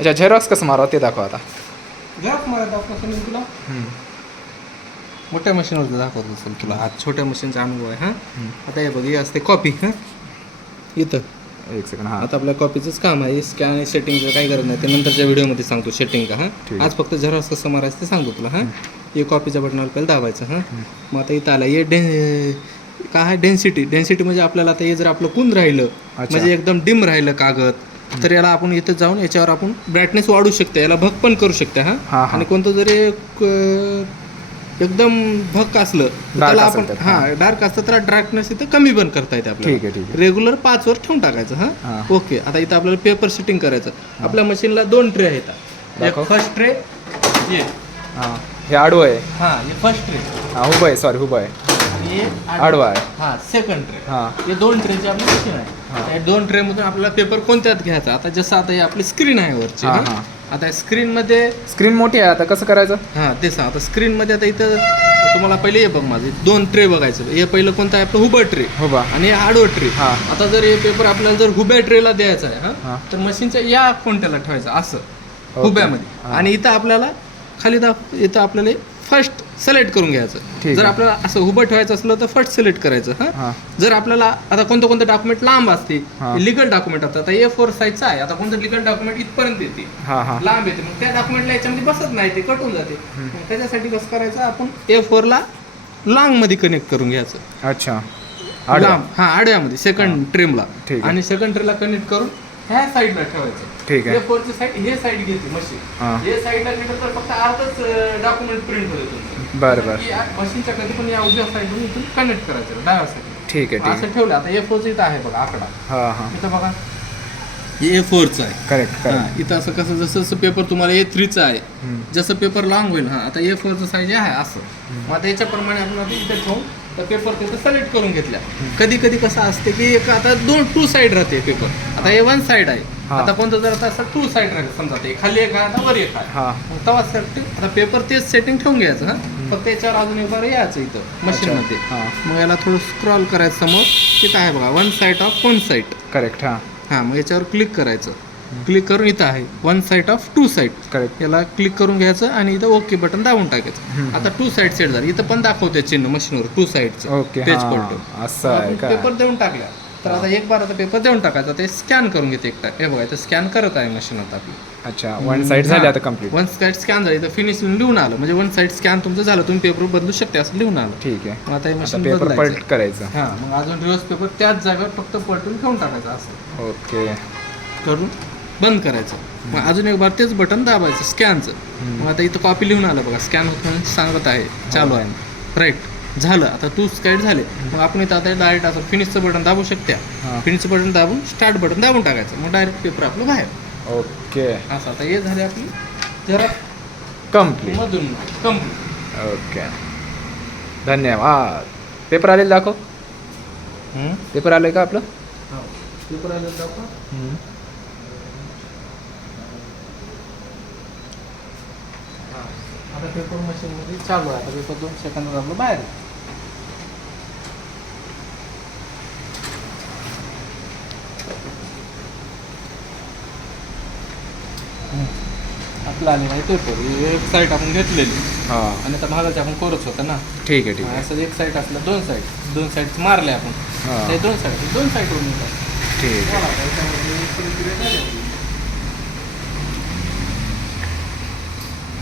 अच्छा झेरॉक्स कसं मारावं ते दाखवा आता. झेरॉक्स आपण तुला. मोठ्या मशीनवर दाखवत असेल तुला. हा छोट्या मशीनचा अनुभव आहे हां. आता हे बघ हे असते कॉपी हां. इथं. एक सेकंड हां. आता आपल्या कॉपीचंच काम आहे. स्कॅन आणि सेटिंगचं काही गरज नाही. ते नंतरच्या व्हिडिओमध्ये सांगतो सेटिंग का हां. आज फक्त झेरॉक्स कसं मारायचं ते सांगतो तुला हां. हे कॉपीच्या बटनावर पहिलं दाबायचं हां. मग आता इथं आलं. हे डे काय आहे डेन्सिटी डेन्सिटी म्हणजे आपल्याला आता हे जर आपलं कुंद राहिलं म्हणजे एकदम डिम राहिलं कागद तर याला आपण इथं जाऊन याच्यावर आपण ब्राईटनेस वाढू शकते याला भग पण करू शकते हां. आणि कोणतं जरी एकदम भक असलं त्याला आपण हा डार्क असतं तर डार्कनेस इथं कमी पण करता येते आपल्याला. रेग्युलर पाच वर ठेवून टाकायचं हा. ओके आता इथं आपल्याला पेपर सेटिंग करायचं. आपल्या मशीनला दोन ट्रे आहेत. एक. फर्स्ट ट्रे हां. हे आडवं आहे. हा हे फर्स्ट ट्रे हां उभं आहे सॉरी उभं आहे. आणि आडवा आहे. हा सेकंड ट्रे हां. दोन ट्रेची आपली मशीन आहे. या दोन ट्रे मधून आपल्याला पेपर कोणत्यात घ्यायचा? आता जसं आता हे आपली स्क्रीन आहे वरची. आता स्क्रीन मध्ये स्क्रीन मोठी आहे आता कसं करायचं? हा ते सांग आता स्क्रीन मध्ये आता इथं तुम्हाला पहिले हे बघ माझे. दोन ट्रे बघायचं. हे पहिलं कोणतं आहे? आपलं हुबं ट्रे उभा आणि हे आडवं ट्रे हा. आता जर हे पेपर आपल्याला जर हुब्या ट्रेला द्यायचा आहे हा. तर मशीनच्या या कोणत्याला ठेवायचं? असं. हुब्यामध्ये. आणि इथं आपल्याला खाली दाख इथं आपल्याला फर्स्ट सिलेक्ट करून घ्यायचं. जर. आपल्याला असं उभं ठेवायचं असलं तर फर्स्ट सिलेक्ट करायचं हा? जर आपल्याला आता कोणतं कोणतं डॉक्युमेंट लांब असते. लिगल डॉक्युमेंट असतात. आता ए फोर साईजचा आहे. आता कोणतं लिगल डॉक्युमेंट इथपर्यंत येते. लांब येते. मग त्या डॉक्युमेंटला याच्यामध्ये बसत नाही ते कटून जाते. मग त्याच्यासाठी कसं करायचं आपण ए फोरला लांगमध्ये कनेक्ट करून घ्यायचं. अच्छा. लांब. हा आडव्यामध्ये सेकंड ट्रेमला. आणि सेकंड ट्रेला कनेक्ट करून ह्या साईडला ठेवायचं. ठीक ए आहे फोरची साईड हे साईड घेते मशीन हां. साईडला गेलं तर फक्त अर्धच डॉक्युमेंट प्रिंट होते बरं बरं. मशीनच्या कधी पण या उजव्या साईडून इथून कनेक्ट करायचं डाव्या साईड ठीक आहे ठीक आहे. असं ठेवलं आता ए फोरचं इथं आहे बघा आकडा. हां हां. इथं बघा. हे ए फोरचं आहे. करेक्ट हा, करेक्ट इथं असं कसं जसं जसं पेपर तुम्हाला ए थ्रीचं आहे. जसं पेपर लॉंग होईल हा आता ए फोरचं साईज आहे असं. मग आता याच्याप्रमाणे आपण आता इथे ठेवून तर पेपर तिथं सिलेक्ट करून घेतल्या. कधी कधी कसं असते की एक आता दोन टू साईड राहते पेपर आता हे वन साईड आहे. हा. आता कोणतं जर आता असं टू साईड राहते समजा ते खाली एक आहे आता वर एक आहे. हां. मग तेव्हा आता पेपर तेच सेटिंग ठेवून घ्यायचं हा. फक्त याच्यावर अजून एक बार यायचं इथं मशीनमध्ये. हां. मग याला थोडं स्क्रॉल करायचं समोर. तिथं आहे बघा one side of one side correct हां. हां मग याच्यावर क्लिक करायचं. क्लिक करून इथं आहे one side of two side correct याला क्लिक करून घ्यायचं आणि इथं ओके बटन दाबून टाकायचं. आता टू साईड सेट झालं इथं पण दाखवते चिन्ह मशीनवर टू साईडचं ओके पेज पलटून असं आहे का? पेपर देऊन टाकल्या. तर आता एक बार आता पेपर देऊन टाकायचा. ते स्कॅन करून घेते एकटा हे बघा इथं स्कॅन करत आहे मशीन आता आपली. अच्छा वन साईड झाली आता कंप्लीट वन साईड स्कॅन झाली. तर फिनिश लिहून आलं. म्हणजे वन साईड स्कॅन तुमचं झालं. तुम्ही पेपर बदलू शकते असं लिहून आलं. ठीक आहे. मग आता हे मशीन पेपर पलट करायचं. हां मग अजून रिवर्स पेपर त्याच जागेवर फक्त पलटून ठेवून टाकायचं असं. ओके. करून बंद करायचं. मग अजून एक बार तेच बटन दाबायचं स्कॅनचं मग आता इथं कॉपी लिहून आलं बघा. स्कॅन होत म्हणून सांगत आहे. चालू आहे. राईट झालं. आता टू स्काईड झाले. मग आपण इथं आता डायरेक्ट असं फिनिशचं बटन दाबू शकत्या. हां. फिनिशचं बटन दाबून स्टार्ट बटन दाबून टाकायचं. मग डायरेक्ट पेपर आपलं बाहेर. ओके. असं आता हे झाले आपली. जरा कंप्लीट मधून कंप्लीट ओके. धन्यवाद. पेपर आलेलं दाखव. पेपर आलं का आपलं? पेपर आलं दाखवा. आता पेपर मशीनमध्ये चालू आहे. आता पेपर दोन सेकंदात आपलं बाहेर. आपलं आलेलं आहे पेपर एक साईड आपण घेतलेली. हां. आणि आता महागाचे आपण करत होतं ना. ठीक आहे ठीक आहे. असं एक साईड असलं दोन साईड दोन साईड मारले आपण. हां. ते दोन साईड दोन साईड येतात. ठीक आहे. आता याच्यामध्ये झाली.